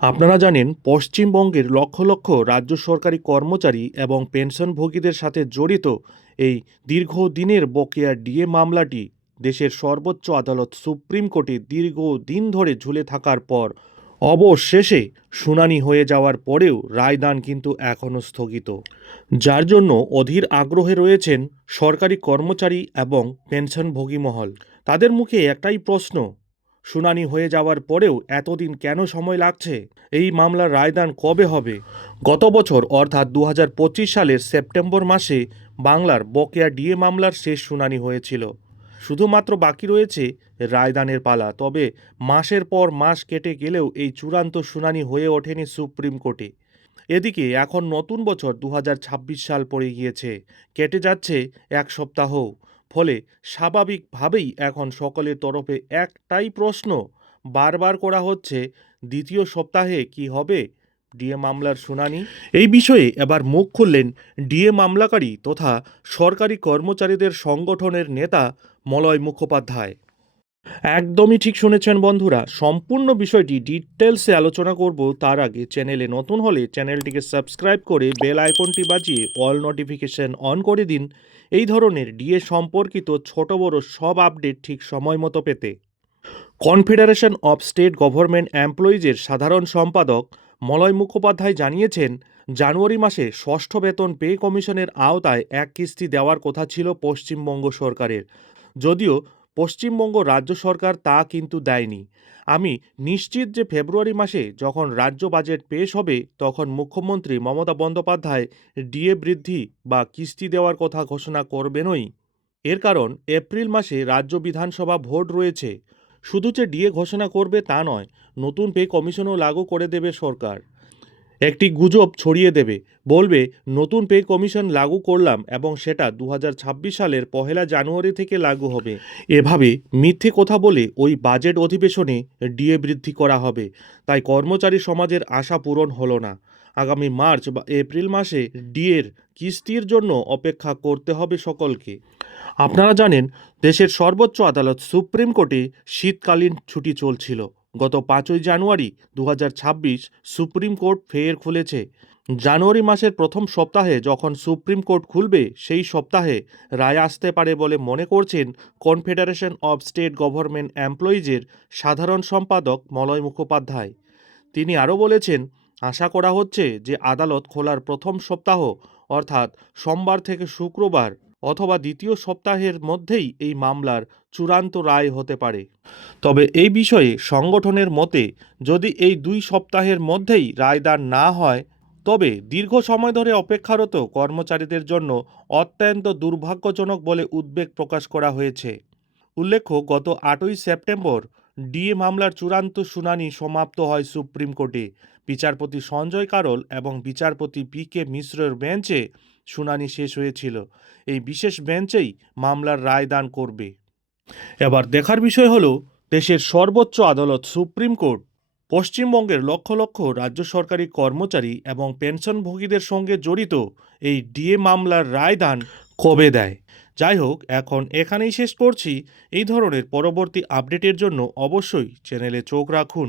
আপনারা জানেন পশ্চিমবঙ্গের লক্ষ লক্ষ রাজ্য সরকারি কর্মচারী এবং পেনশনভোগীদের সাথে জড়িত এই দীর্ঘদিনের বকেয়া ডিএ মামলাটি দেশের সর্বোচ্চ আদালত সুপ্রিম কোর্টে দীর্ঘদিন ধরে ঝুলে থাকার পর অবশেষে শুনানি হয়ে যাওয়ার পরেও রায়দান কিন্তু এখনও স্থগিত, যার জন্য অধীর আগ্রহে রয়েছেন সরকারি কর্মচারী এবং পেনশনভোগী মহল। তাদের মুখে একটাই প্রশ্ন, শুনানি হয়ে যাওয়ার পরেও এতদিন কেন সময় লাগছে? এই মামলার রায়দান কবে হবে? গত বছর অর্থাৎ 2025 সালের সেপ্টেম্বর মাসে বাংলার বকেয়া ডিএ মামলার শেষ শুনানি হয়েছিল। শুধুমাত্র বাকি রয়েছে রায়দানের পালা। তবে মাসের পর মাস কেটে গেলেও এই চূড়ান্ত শুনানি হয়ে ওঠেনি সুপ্রিম কোর্টে। এদিকে এখন নতুন বছর 2026 সাল পড়ে গিয়েছে, কেটে যাচ্ছে এক সপ্তাহ। ফলে স্বাভাবিকভাবেই এখন সকলের তরফে একটাই প্রশ্ন বারবার করা হচ্ছে, দ্বিতীয় সপ্তাহে কি হবে ডিএ মামলার শুনানি? এই বিষয়ে এবার মুখ খুললেন ডিএ মামলাকারী তথা সরকারি কর্মচারীদের সংগঠনের নেতা মলয় মুখোপাধ্যায়। একদমই ঠিক শুনেছেন বন্ধুরা, সম্পূর্ণ বিষয়টি ডিটেলসে আলোচনা করব। তার আগে চ্যানেলে নতুন হলে চ্যানেলটিকে সাবস্ক্রাইব করে বেল আইকনটি বাজিয়ে অল নোটিফিকেশন অন করে দিন এই ধরনের ডিএ সম্পর্কিত ছোট বড় সব আপডেট ঠিক সময় মতো পেতে। কনফেডারেশন অফ স্টেট গভর্নমেন্ট এমপ্লয়িজের সাধারণ সম্পাদক মলয় মুখোপাধ্যায় জানিয়েছেন, জানুয়ারি মাসে ষষ্ঠ বেতন পে কমিশনের আওতায় এক কিস্তি দেওয়ার কথা ছিল পশ্চিমবঙ্গ সরকারের, যদিও পশ্চিমবঙ্গ রাজ্য সরকার তা কিন্তু দেয়নি। আমি নিশ্চিত যে ফেব্রুয়ারি মাসে যখন রাজ্য বাজেট পেশ হবে তখন মুখ্যমন্ত্রী মমতা বন্দ্যোপাধ্যায় ডিএ বৃদ্ধি বা কিস্তি দেওয়ার কথা ঘোষণা করবেনই। এর কারণ এপ্রিল মাসে রাজ্য বিধানসভা ভোট রয়েছে। শুধু যে ডিএ ঘোষণা করবে তা নয়, নতুন পে কমিশনও লাগু করে দেবে সরকার। একটি গুজব ছড়িয়ে দেবে, বলবে নতুন পে কমিশন লাগু করলাম এবং সেটা 2026 সালের 1 জানুয়ারি থেকে লাগু হবে। এভাবে মিথ্যে কথা বলে ওই বাজেট অধিবেশনে ডিএ বৃদ্ধি করা হবে। তাই কর্মচারী সমাজের আশা পূরণ হলো না। আগামী মার্চ বা এপ্রিল মাসে ডিএর কিস্তির জন্য অপেক্ষা করতে হবে সকলকে। আপনারা জানেন, দেশের সর্বোচ্চ আদালত সুপ্রিম কোর্টে শীতকালীন ছুটি চলছিল। গত 5 জানুয়ারি 2026 সুপ্রিম কোর্ট ফের খুলেছে। জানুয়ারি মাসের প্রথম সপ্তাহে যখন সুপ্রিম কোর্ট খুলবে সেই সপ্তাহে রায় আসতে পারে বলে মনে করছেন কনফেডারেশন অফ স্টেট গভর্নমেন্ট এমপ্লয়িজের সাধারণ সম্পাদক মলয় মুখোপাধ্যায়। তিনি আরও বলেছেন, আশা করা হচ্ছে যে আদালত খোলার প্রথম সপ্তাহ অর্থাৎ সোমবার থেকে শুক্রবার অথবা দ্বিতীয় সপ্তাহের মধ্যেই এই মামলার চূড়ান্ত রায় হতে পারে। তবে এই বিষয়ে সংগঠনের মতে, যদি এই 2 সপ্তাহের মধ্যেই রায়দান না হয় তবে দীর্ঘ সময় ধরে অপেক্ষারত কর্মচারীদের জন্য অত্যন্ত দুর্ভাগ্যজনক বলে উদ্বেগ প্রকাশ করা হয়েছে। উল্লেখ্য, গত 8 সেপ্টেম্বর ডিএ মামলার চূড়ান্ত শুনানি সমাপ্ত হয় সুপ্রিম কোর্টে। বিচারপতি সঞ্জয় কারোল এবং বিচারপতি পি.কে. মিশ্রের বেঞ্চে শুনানি শেষ হয়েছিল। এই বিশেষ বেঞ্চেই মামলার রায়দান করবে। এবার দেখার বিষয় হলো, দেশের সর্বোচ্চ আদালত সুপ্রিম কোর্ট পশ্চিমবঙ্গের লক্ষ লক্ষ রাজ্য সরকারি কর্মচারী এবং পেনশনভোগীদের সঙ্গে জড়িত এই ডিএ মামলার রায়দান কবে দেয়। যাই হোক, এখন এখানেই শেষ করছি। এই ধরনের পরবর্তী আপডেটের জন্য অবশ্যই চ্যানেলে চোখ রাখুন।